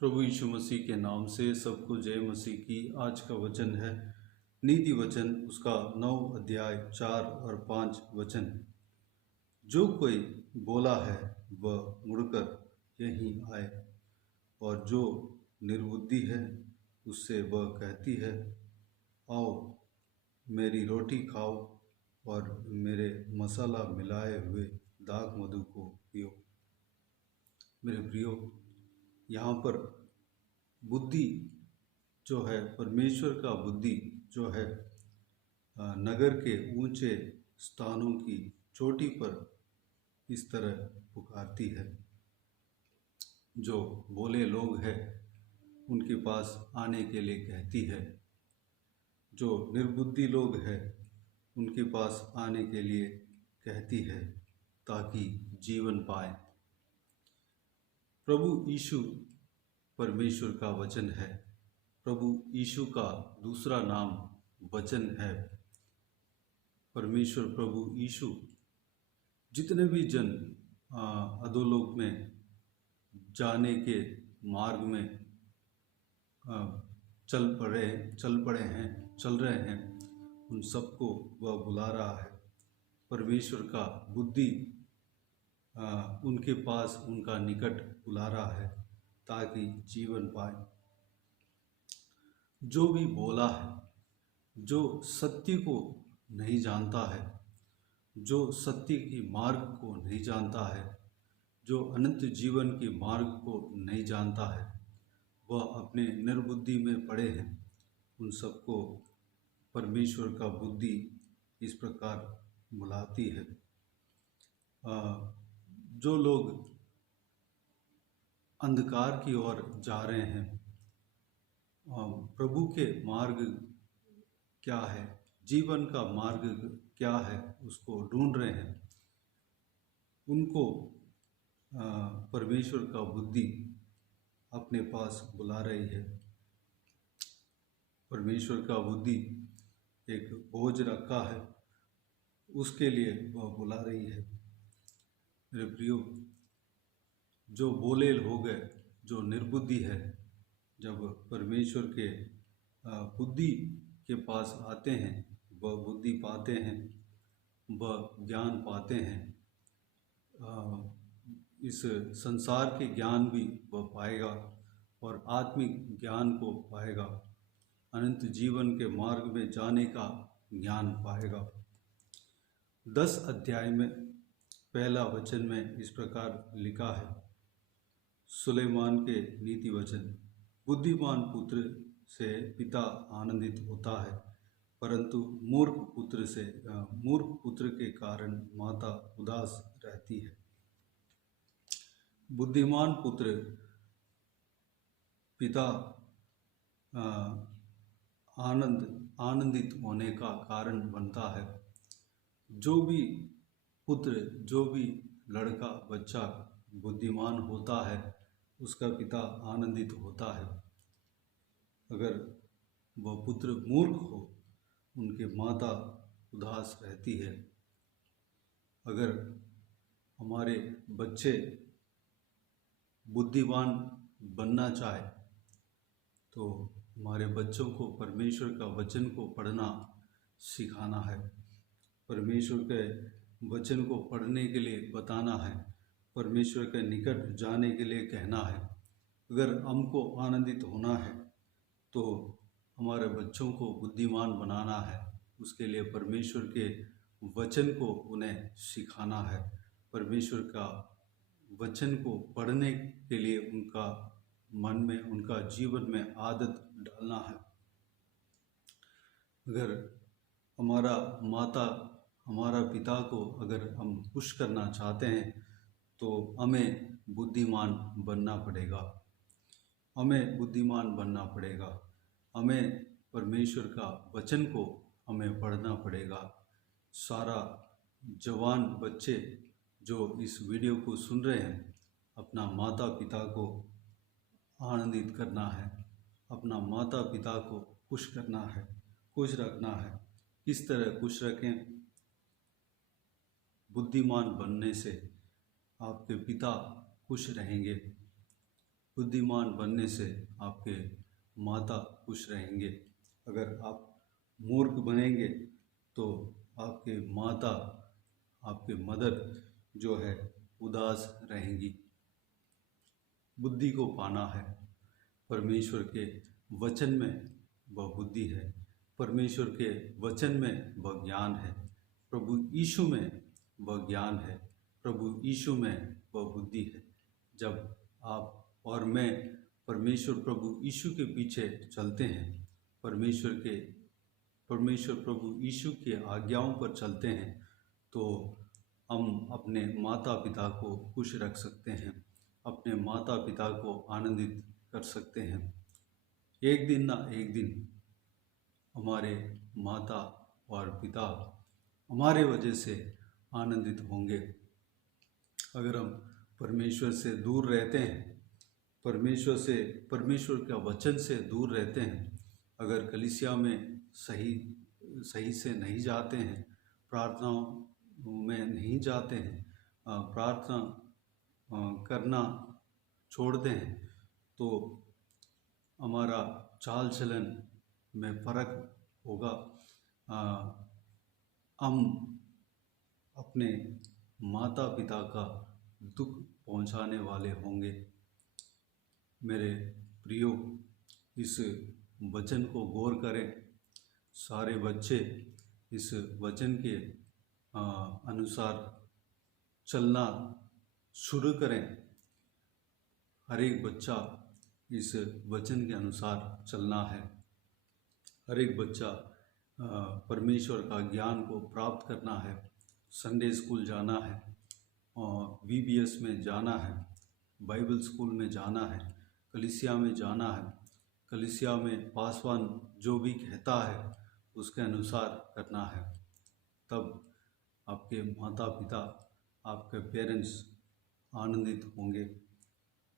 प्रभु यीशु मसीह के नाम से सबको जय मसीह की। आज का वचन है नीति वचन, उसका 9 अध्याय 4 और 5 वचन। जो कोई बोला है वह मुड़कर यहीं आए, और जो निर्बुद्धि है उससे वह कहती है, आओ मेरी रोटी खाओ और मेरे मसाला मिलाए हुए दाख मधु को पियो। मेरे प्रियो, यहाँ पर बुद्धि जो है, परमेश्वर का बुद्धि जो है, नगर के ऊंचे स्थानों की चोटी पर इस तरह पुकारती है। जो भोले लोग हैं उनके पास आने के लिए कहती है, जो निर्बुद्धि लोग हैं उनके पास आने के लिए कहती है, ताकि जीवन पाए। प्रभु यीशु परमेश्वर का वचन है। प्रभु यीशु का दूसरा नाम वचन है। परमेश्वर प्रभु यीशु जितने भी जन अधोलोक में जाने के मार्ग में चल रहे हैं, उन सबको वह बुला रहा है। परमेश्वर का बुद्धि उनके पास, उनका निकट बुला रहा है ताकि जीवन पाए। जो भी बोला है, जो सत्य को नहीं जानता है, जो सत्य की मार्ग को नहीं जानता है, जो अनंत जीवन के मार्ग को नहीं जानता है, वह अपने निर्बुद्धि में पड़े हैं। उन सबको परमेश्वर का बुद्धि इस प्रकार बुलाती है। जो लोग अंधकार की ओर जा रहे हैं, प्रभु के मार्ग क्या है, जीवन का मार्ग क्या है, उसको ढूंढ रहे हैं, उनको परमेश्वर का बुद्धि अपने पास बुला रही है। परमेश्वर का बुद्धि एक बोझ रखा है, उसके लिए वह बुला रही है। मेरे प्रियो, जो बोले हो गए, जो निर्बुद्धि है, जब परमेश्वर के बुद्धि के पास आते हैं, वह बुद्धि पाते हैं, वह ज्ञान पाते हैं। इस संसार के ज्ञान भी वह पाएगा और आत्मिक ज्ञान को पाएगा, अनंत जीवन के मार्ग में जाने का ज्ञान पाएगा। 10 अध्याय में पहला वचन में इस प्रकार लिखा है, सुलेमान के नीति वचन। बुद्धिमान पुत्र से पिता आनंदित होता है, परंतु मूर्ख पुत्र के कारण माता उदास रहती है। बुद्धिमान पुत्र पिता आनंदित होने का कारण बनता है। जो भी पुत्र, जो भी लड़का बच्चा बुद्धिमान होता है, उसका पिता आनंदित होता है। अगर वह पुत्र मूर्ख हो, उनके माता उदास रहती है। अगर हमारे बच्चे बुद्धिमान बनना चाहे, तो हमारे बच्चों को परमेश्वर का वचन को पढ़ना सिखाना है, परमेश्वर के वचन को पढ़ने के लिए बताना है, परमेश्वर के निकट जाने के लिए कहना है। अगर हमको आनंदित होना है तो हमारे बच्चों को बुद्धिमान बनाना है, उसके लिए परमेश्वर के वचन को उन्हें सिखाना है, परमेश्वर का वचन को पढ़ने के लिए उनका मन में, उनका जीवन में आदत डालना है। अगर हमारा पिता को अगर हम खुश करना चाहते हैं, तो हमें बुद्धिमान बनना पड़ेगा। हमें बुद्धिमान बनना पड़ेगा। हमें परमेश्वर का वचन को हमें पढ़ना पड़ेगा। सारा जवान बच्चे जो इस वीडियो को सुन रहे हैं, अपना माता पिता को आनंदित करना है, अपना माता पिता को खुश करना है, खुश रखना है। किस तरह खुश रखें? बुद्धिमान बनने से आपके पिता खुश रहेंगे। बुद्धिमान बनने से आपके माता खुश रहेंगे। अगर आप मूर्ख बनेंगे तो आपके माता, आपके मदर जो है उदास रहेंगी। बुद्धि को पाना है, परमेश्वर के वचन में वह बुद्धि है, परमेश्वर के वचन में वह ज्ञान है, प्रभु यीशु में वह ज्ञान है, प्रभु यीशु में वह बुद्धि है। जब आप और मैं परमेश्वर प्रभु यीशु के पीछे चलते हैं, परमेश्वर प्रभु यीशु के आज्ञाओं पर चलते हैं, तो हम अपने माता पिता को खुश रख सकते हैं, अपने माता पिता को आनंदित कर सकते हैं। एक दिन ना एक दिन हमारे माता और पिता हमारे वजह से आनंदित होंगे। अगर हम परमेश्वर से दूर रहते हैं, परमेश्वर के वचन से दूर रहते हैं, अगर कलीसिया में सही से नहीं जाते हैं, प्रार्थनाओं में नहीं जाते हैं, प्रार्थना करना छोड़ते हैं, तो हमारा चाल चलन में फ़र्क होगा। हम अपने माता पिता का दुख पहुंचाने वाले होंगे। मेरे प्रियो, इस वचन को गौर करें। सारे बच्चे इस वचन के अनुसार चलना शुरू करें। हर एक बच्चा इस वचन के अनुसार चलना है। हर एक बच्चा परमेश्वर का ज्ञान को प्राप्त करना है। संडे स्कूल जाना है, और VBS में जाना है, बाइबल स्कूल में जाना है, कलीसिया में जाना है। कलीसिया में पासवान जो भी कहता है उसके अनुसार करना है। तब आपके माता पिता, आपके पेरेंट्स आनंदित होंगे,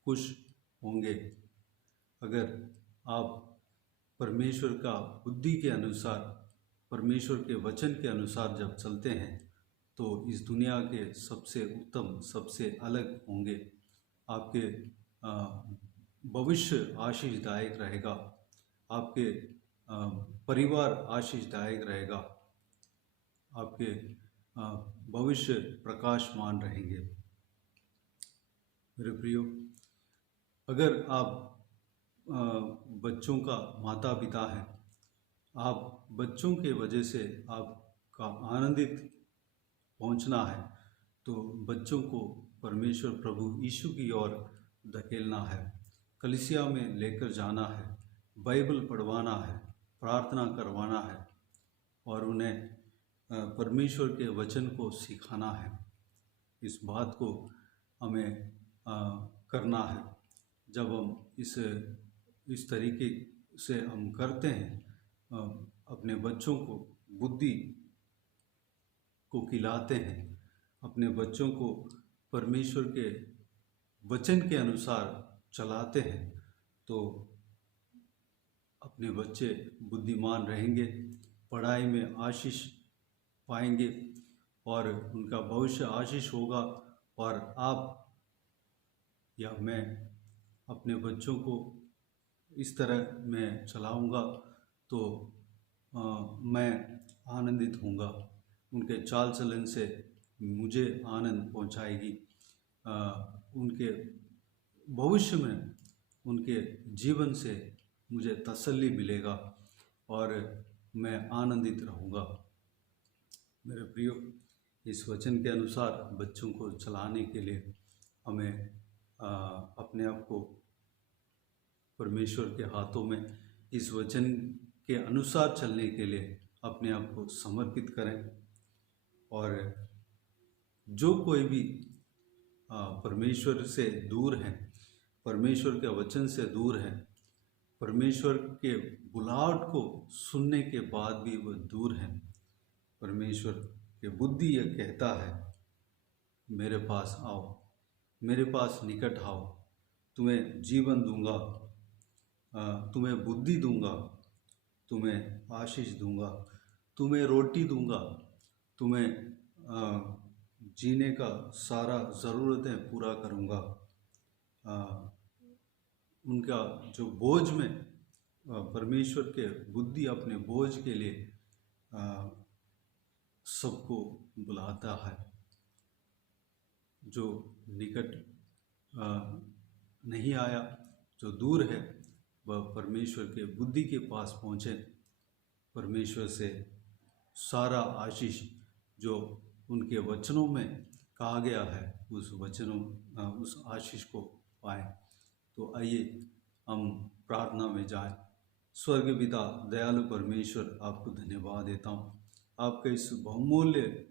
खुश होंगे। अगर आप परमेश्वर का बुद्धि के अनुसार, परमेश्वर के वचन के अनुसार जब चलते हैं, तो इस दुनिया के सबसे उत्तम, सबसे अलग होंगे। आपके भविष्य आशीषदायक रहेगा, आपके परिवार आशीषदायक रहेगा, आपके भविष्य प्रकाशमान रहेंगे। मेरे प्रियो, अगर आप बच्चों का माता पिता हैं, आप बच्चों के वजह से आपका आनंदित पहुंचना है, तो बच्चों को परमेश्वर प्रभु यीशु की ओर धकेलना है, कलीसिया में लेकर जाना है, बाइबल पढ़वाना है, प्रार्थना करवाना है, और उन्हें परमेश्वर के वचन को सिखाना है। इस बात को हमें करना है। जब हम इस तरीके से हम करते हैं, अपने बच्चों को बुद्धि को खिलाते हैं, अपने बच्चों को परमेश्वर के वचन के अनुसार चलाते हैं, तो अपने बच्चे बुद्धिमान रहेंगे, पढ़ाई में आशीष पाएंगे, और उनका भविष्य आशीष होगा। और आप या मैं अपने बच्चों को इस तरह मैं चलाऊंगा, तो मैं आनंदित होऊंगा। उनके चाल चलन से मुझे आनंद पहुंचाएगी। उनके भविष्य में, उनके जीवन से मुझे तसल्ली मिलेगा, और मैं आनंदित रहूँगा। मेरे प्रियो, इस वचन के अनुसार बच्चों को चलाने के लिए हमें अपने आप को परमेश्वर के हाथों में, इस वचन के अनुसार चलने के लिए अपने आप को समर्पित करें। और जो कोई भी परमेश्वर से दूर है, परमेश्वर के वचन से दूर है, परमेश्वर के बुलाहट को सुनने के बाद भी वह दूर है, परमेश्वर के बुद्धि यह कहता है, मेरे पास आओ, मेरे पास निकट आओ, तुम्हें जीवन दूंगा, तुम्हें बुद्धि दूंगा, तुम्हें आशीष दूंगा, तुम्हें रोटी दूंगा, तुम्हें जीने का सारा ज़रूरतें पूरा करूंगा। उनका जो बोझ में परमेश्वर के बुद्धि अपने बोझ के लिए सबको बुलाता है। जो निकट नहीं आया, जो दूर है, वह परमेश्वर के बुद्धि के पास पहुँचे। परमेश्वर से सारा आशीष जो उनके वचनों में कहा गया है, उस आशीष को पाएं। तो आइए हम प्रार्थना में जाएं। स्वर्ग पिता दयालु परमेश्वर, आपको धन्यवाद देता हूँ। आपके इस बहुमूल्य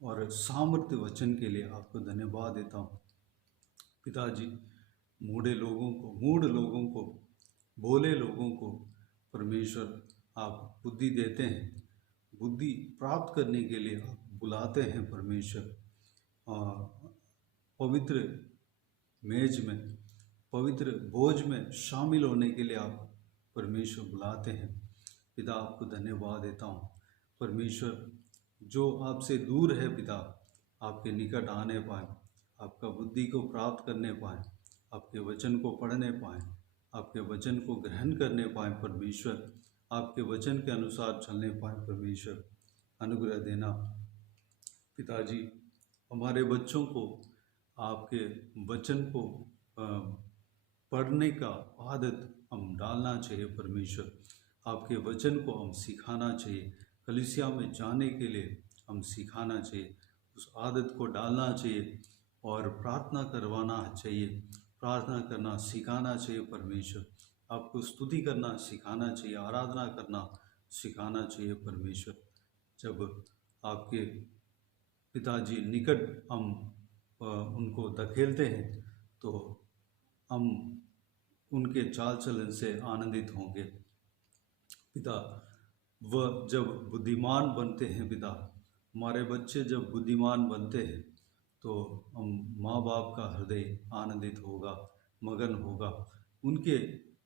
और सामर्थ्य वचन के लिए आपको धन्यवाद देता हूँ। पिताजी, मूढ़ लोगों को, भोले लोगों को परमेश्वर आप बुद्धि देते हैं। बुद्धि प्राप्त करने के लिए आप बुलाते हैं परमेश्वर। पवित्र मेज में, पवित्र भोज में शामिल होने के लिए आप परमेश्वर बुलाते हैं। पिता, आपको धन्यवाद देता हूँ। परमेश्वर, जो आपसे दूर है पिता, आपके निकट आने पाए, आपका बुद्धि को प्राप्त करने पाए, आपके वचन को पढ़ने पाए, आपके वचन को ग्रहण करने पाए परमेश्वर, आपके वचन के अनुसार चलने पाए परमेश्वर, अनुग्रह देना। पिताजी, हमारे बच्चों को आपके वचन को पढ़ने का आदत हम डालना चाहिए परमेश्वर। आपके वचन को हम सिखाना चाहिए। कलीसिया में जाने के लिए हम सिखाना चाहिए, उस आदत को डालना चाहिए और प्रार्थना करवाना चाहिए, प्रार्थना करना सिखाना चाहिए परमेश्वर। आपको स्तुति करना सिखाना चाहिए, आराधना करना सिखाना चाहिए परमेश्वर। जब आपके पिताजी निकट हम उनको धकेलते हैं तो हम उनके चाल चलन से आनंदित होंगे। पिता, वह जब बुद्धिमान बनते हैं पिता, हमारे बच्चे जब बुद्धिमान बनते हैं तो हम माँ बाप का हृदय आनंदित होगा, मगन होगा। उनके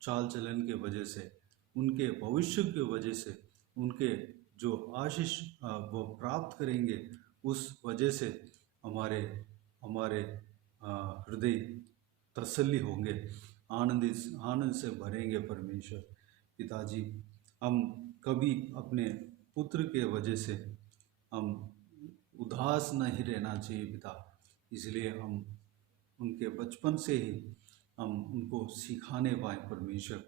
चाल चलन के वजह से, उनके भविष्य के वजह से, उनके जो आशीष वो प्राप्त करेंगे, उस वजह से हमारे हृदय तसल्ली होंगे, आनंद से भरेंगे परमेश्वर। पिताजी, हम कभी अपने पुत्र के वजह से हम उदास नहीं रहना चाहिए पिता। इसलिए हम उनके बचपन से ही हम उनको सिखाने पाएँ परमेश्वर,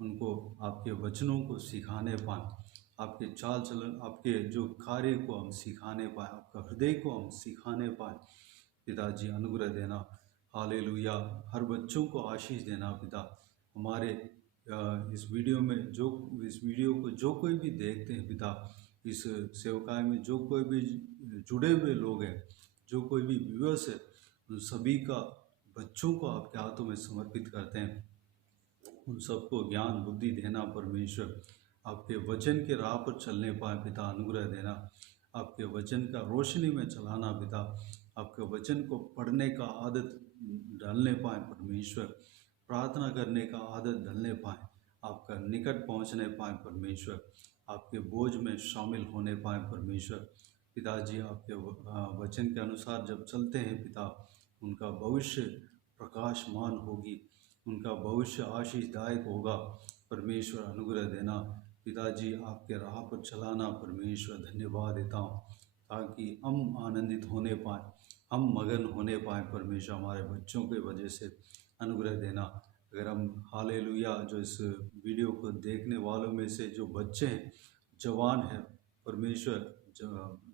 उनको आपके वचनों को सिखाने पाएँ, आपके चाल चलन, आपके जो कार्य को हम सिखाने पाएँ, आपका हृदय को हम सिखाने पाएँ। पिताजी, अनुग्रह देना। हालेलुया। हर बच्चों को आशीष देना पिता। हमारे इस वीडियो को जो कोई भी देखते हैं पिता, इस सेवकाई में जो कोई भी जुड़े हुए लोग हैं, जो कोई भी व्यूअर्स है, उन सभी का बच्चों को आपके हाथों में समर्पित करते हैं। उन सबको ज्ञान बुद्धि देना परमेश्वर, आपके वचन के राह पर चलने पाए पिता, अनुग्रह देना। आपके वचन का रोशनी में चलाना पिता, आपके वचन को पढ़ने का आदत डालने पाए परमेश्वर, प्रार्थना करने का आदत डालने पाए, आपका निकट पहुंचने पाए परमेश्वर, आपके बोझ में शामिल होने पाए परमेश्वर। पिताजी, आपके वचन के अनुसार जब चलते हैं पिता, उनका भविष्य प्रकाशमान होगी, उनका भविष्य आशीषदायक होगा परमेश्वर, अनुग्रह देना। पिताजी, आपके राह पर चलाना परमेश्वर, धन्यवाद देता हूँ, ताकि हम आनंदित होने पाएँ, हम मगन होने पाएँ परमेश्वर, हमारे बच्चों के वजह से, अनुग्रह देना। अगर हम हालेलुया, जो इस वीडियो को देखने वालों में से जो बच्चे हैं, जवान हैं परमेश्वर,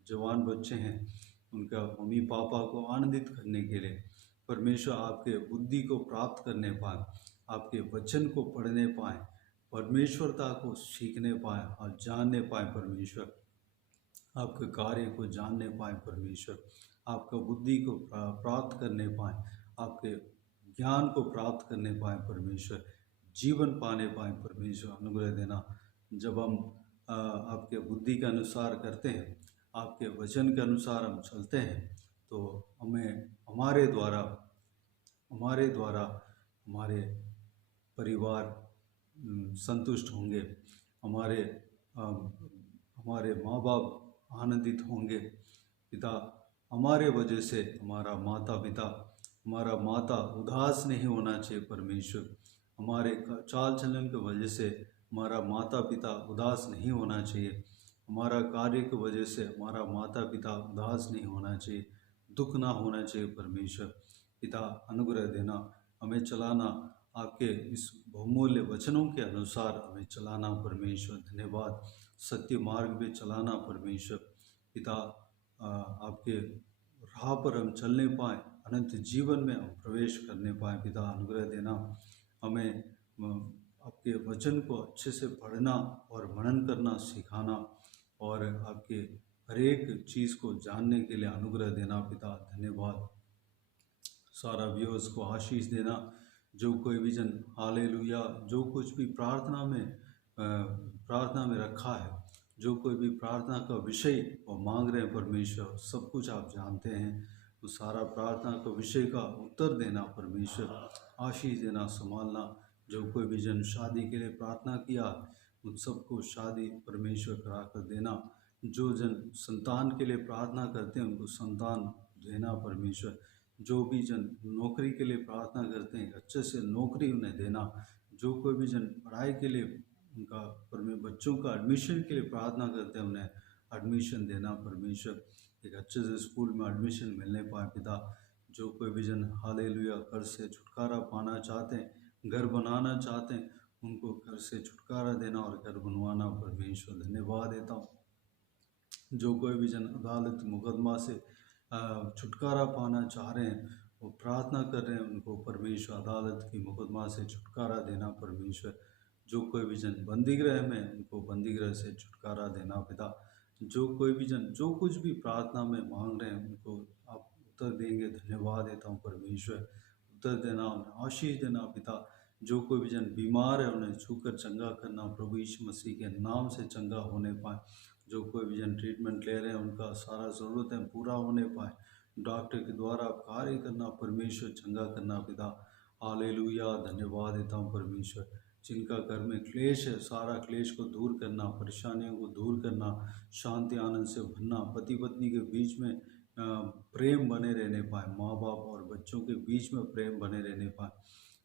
जवान बच्चे हैं, उनका मम्मी पापा को आनंदित करने के लिए परमेश्वर, आपके बुद्धि को प्राप्त करने पाए, आपके वचन को पढ़ने पाएँ, परमेश्वरता को सीखने पाएँ और जानने पाएँ परमेश्वर, आपके कार्य को जानने पाएँ परमेश्वर, आपका बुद्धि को प्राप्त करने पाएँ, आपके ज्ञान को प्राप्त करने पाएँ परमेश्वर, जीवन पाने पाएँ परमेश्वर, अनुग्रह देना। जब हम आपके बुद्धि के अनुसार करते हैं, आपके वचन के अनुसार हम चलते हैं, तो हमें हमारे द्वारा हमारे परिवार संतुष्ट होंगे, हमारे माँ बाप आनंदित होंगे पिता। हमारे वजह से हमारा माता उदास नहीं होना चाहिए परमेश्वर, हमारे चाल चलन की वजह से हमारा माता पिता उदास नहीं होना चाहिए। हमारा कार्य की वजह से हमारा माता पिता उदास नहीं होना चाहिए, दुख ना होना चाहिए। परमेश्वर पिता अनुग्रह देना, हमें चलाना, आपके इस बहुमूल्य वचनों के अनुसार हमें चलाना। परमेश्वर धन्यवाद। सत्य मार्ग पे चलाना। परमेश्वर पिता आपके राह पर हम चलने पाएँ, अनंत जीवन में हम प्रवेश करने पाएँ। पिता अनुग्रह देना, हमें आपके वचन को अच्छे से पढ़ना और मनन करना सिखाना, और आपके हर एक चीज़ को जानने के लिए अनुग्रह देना। पिता धन्यवाद। सारा व्यूअर्स को आशीष देना। जो कोई भी जन हालेलुया जो कुछ भी प्रार्थना में रखा है, जो कोई भी प्रार्थना का विषय वो मांग रहे हैं, परमेश्वर सब कुछ आप जानते हैं। तो सारा प्रार्थना का विषय का उत्तर देना, परमेश्वर आशीष देना, संभालना। जो कोई भी जन शादी के लिए प्रार्थना किया, उन सबको शादी परमेश्वर करा कर देना। जो जन संतान के लिए प्रार्थना करते हैं, उनको संतान देना। परमेश्वर जो भी जन नौकरी के लिए प्रार्थना करते हैं, अच्छे से नौकरी उन्हें देना। जो कोई भी जन पढ़ाई के लिए उनका बच्चों का एडमिशन के लिए प्रार्थना करते हैं, उन्हें एडमिशन देना। परमेश्वर एक अच्छे से स्कूल में एडमिशन मिलने पाए। पिता जो कोई भी जन हालेलुया कर्ज से छुटकारा पाना चाहते हैं, घर बनाना चाहते हैं, उनको घर से छुटकारा देना और घर बनवाना। परमेश्वर धन्यवाद देता हूँ। जो कोई भी जन अदालत मुकदमा से छुटकारा पाना चाह रहे हैं, वो प्रार्थना कर रहे हैं, उनको परमेश्वर अदालत की मुकदमा से छुटकारा देना। परमेश्वर जो कोई भी जन बंदीगृह में, उनको बंदीगृह से छुटकारा देना। पिता जो कोई भी जन जो कुछ भी प्रार्थना में मांग रहे हैं, उनको आप उत्तर देंगे। धन्यवाद देता हूँ परमेश्वर। उत्तर देना, उन्हें आशीष देना। पिता जो कोई भी जन बीमार है, उन्हें छूकर चंगा करना, प्रभु यीशु मसीह के नाम से चंगा होने पाए। जो कोई भी जन ट्रीटमेंट ले रहे हैं, उनका सारा ज़रूरतें पूरा होने पाए, डॉक्टर के द्वारा कार्य करना, परमेश्वर चंगा करना। पिता हालेलुया धन्यवाद देता हूँ परमेश्वर। जिनका घर में क्लेश है, सारा क्लेश को दूर करना, परेशानियों को दूर करना, शांति आनंद से भरना, पति पत्नी के बीच में प्रेम बने रहने पाए, माँ बाप और बच्चों के बीच में प्रेम बने रहने पाए,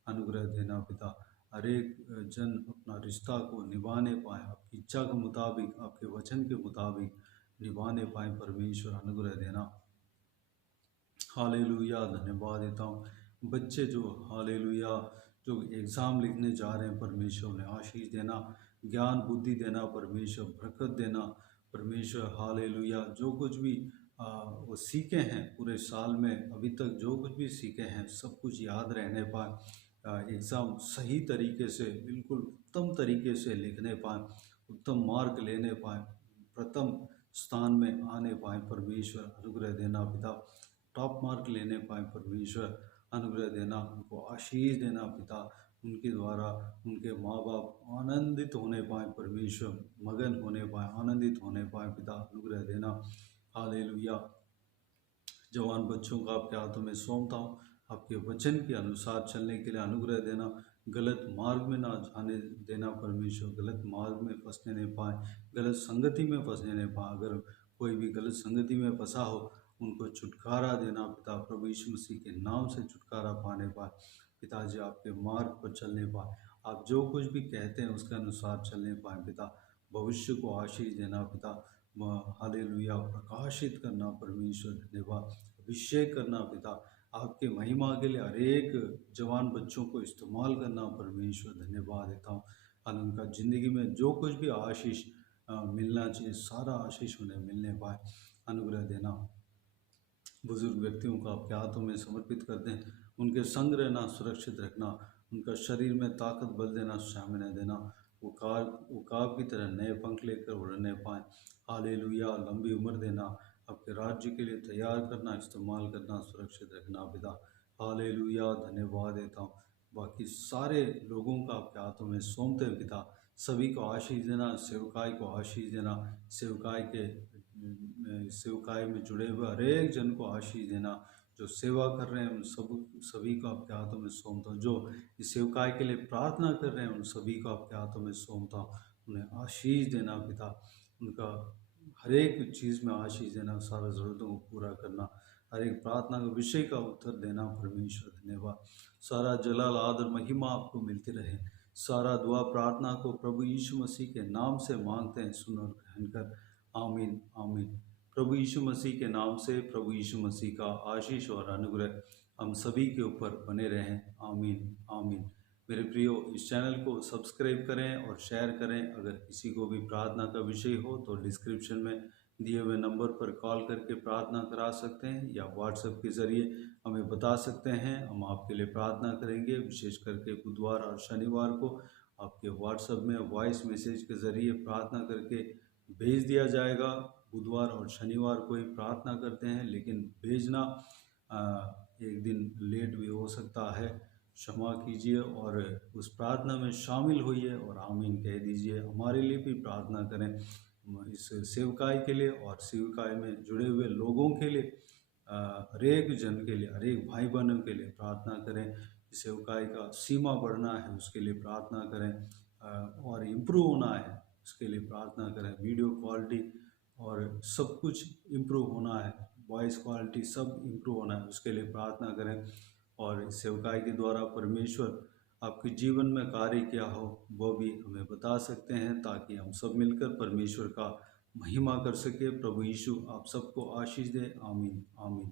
अनुग्रह देना। पिता हर एक जन अपना रिश्ता को निभाने पाए, आपकी इच्छा के मुताबिक, आपके वचन के मुताबिक निभाने पाए। परमेश्वर अनुग्रह देना। हालेलुया धन्यवाद देता हूँ। बच्चे जो हालेलुया जो एग्ज़ाम लिखने जा रहे हैं, परमेश्वर ने आशीष देना, ज्ञान बुद्धि देना, परमेश्वर बरकत देना। परमेश्वर हालेलुया जो कुछ भी वो सीखे हैं पूरे साल में, अभी तक जो कुछ भी सीखे हैं, सब कुछ याद रहने पाए, एग्ज़ाम सही तरीके से, बिल्कुल उत्तम तरीके से लिखने पाए, उत्तम मार्क लेने पाए, प्रथम स्थान में आने पाए। परमेश्वर अनुग्रह देना। पिता टॉप मार्क लेने पाए। परमेश्वर अनुग्रह देना, उनको आशीष देना। पिता उनके द्वारा उनके माँ बाप आनंदित होने पाए, परमेश्वर मगन होने पाए, आनंदित होने पाए। पिता अनुग्रह देना। हालेलुया जवान बच्चों का आपके हाथों में सौंपता हूँ, आपके वचन के अनुसार चलने के लिए अनुग्रह देना। गलत मार्ग में ना जाने देना। परमेश्वर गलत मार्ग में फंसने नहीं पाए, गलत संगति में फंसने नहीं पाए। अगर कोई भी गलत संगति में फंसा हो, उनको छुटकारा देना। पिता प्रभु यीशु मसीह के नाम से छुटकारा पाने पाए। पिताजी आपके मार्ग पर चलने पाए, आप जो कुछ भी कहते हैं उसके अनुसार चलने पाए। पिता भविष्य को आशीष देना। पिता हालेलुया प्रकाशित करना। परमेश्वर धन्यवाद। अभिषेक करना। पिता आपके महिमा के लिए हर एक जवान बच्चों को इस्तेमाल करना। परमेश्वर धन्यवाद देता हूँ। और उनका ज़िंदगी में जो कुछ भी आशीष मिलना चाहिए, सारा आशीष उन्हें मिलने पाए, अनुग्रह देना। बुजुर्ग व्यक्तियों को आपके हाथों में समर्पित कर दें, उनके संग रहना, सुरक्षित रखना, उनका शरीर में ताकत बल देना, स्टैमिना देना। वो काब की तरह नए पंख लेकर उड़ने पाएँ। हालेलुया लंबी उम्र देना, आपके राज्य के लिए तैयार करना, इस्तेमाल करना, सुरक्षित रखना। पिता हालेलुया धन्यवाद देता हूँ। बाकी सारे लोगों का आपके हाथों में सौंपते हैं। पिता सभी को आशीष देना, सेवकाई को आशीष देना, सेवकाई में जुड़े हुए हर एक जन को आशीष देना। जो सेवा कर रहे हैं उन सभी को आपके हाथों में सौंपता हूँ। जो इस सेवकाई के लिए प्रार्थना कर रहे हैं, उन सभी को आपके हाथों में सौंपता हूँ। उन्हें आशीष देना। पिता उनका हर एक चीज़ में आशीष देना, सारा ज़रूरतों को पूरा करना, हर एक प्रार्थना का विषय का उत्तर देना। परमेश्वर धन्यवाद। सारा जलाल आदर महिमा आपको मिलती रहे। सारा दुआ प्रार्थना को प्रभु यीशु मसीह के नाम से मांगते हैं, सुन और ग्रहण कर। आमीन आमीन। प्रभु यीशु मसीह के नाम से प्रभु यीशु मसीह का आशीष और अनुग्रह हम सभी के ऊपर बने रहें। आमीन आमीन। मेरे प्रियो, इस चैनल को सब्सक्राइब करें और शेयर करें। अगर किसी को भी प्रार्थना का विषय हो तो डिस्क्रिप्शन में दिए हुए नंबर पर कॉल करके प्रार्थना करा सकते हैं या व्हाट्सएप के ज़रिए हमें बता सकते हैं। हम आपके लिए प्रार्थना करेंगे। विशेष करके बुधवार और शनिवार को आपके व्हाट्सएप में वॉइस मैसेज के ज़रिए प्रार्थना करके भेज दिया जाएगा। बुधवार और शनिवार को ही प्रार्थना करते हैं, लेकिन भेजना एक दिन लेट भी हो सकता है, क्षमा कीजिए और उस प्रार्थना में शामिल होइए और आमीन कह दीजिए। हमारे लिए भी प्रार्थना करें, इस सेवकाई के लिए और सेवकाई में जुड़े हुए लोगों के लिए, हर एक जन के लिए, हर एक भाई बहनों के लिए प्रार्थना करें। सेवकाई का सीमा बढ़ना है, उसके लिए प्रार्थना करें और इम्प्रूव होना है, उसके लिए प्रार्थना करें। वीडियो क्वालिटी और सब कुछ इम्प्रूव होना है, वॉइस क्वालिटी सब इम्प्रूव होना है, उसके लिए प्रार्थना करें। और इस सेवकाई के द्वारा परमेश्वर आपके जीवन में कार्य क्या हो वो भी हमें बता सकते हैं, ताकि हम सब मिलकर परमेश्वर का महिमा कर सके। प्रभु यीशु आप सबको आशीष दे। आमीन आमीन।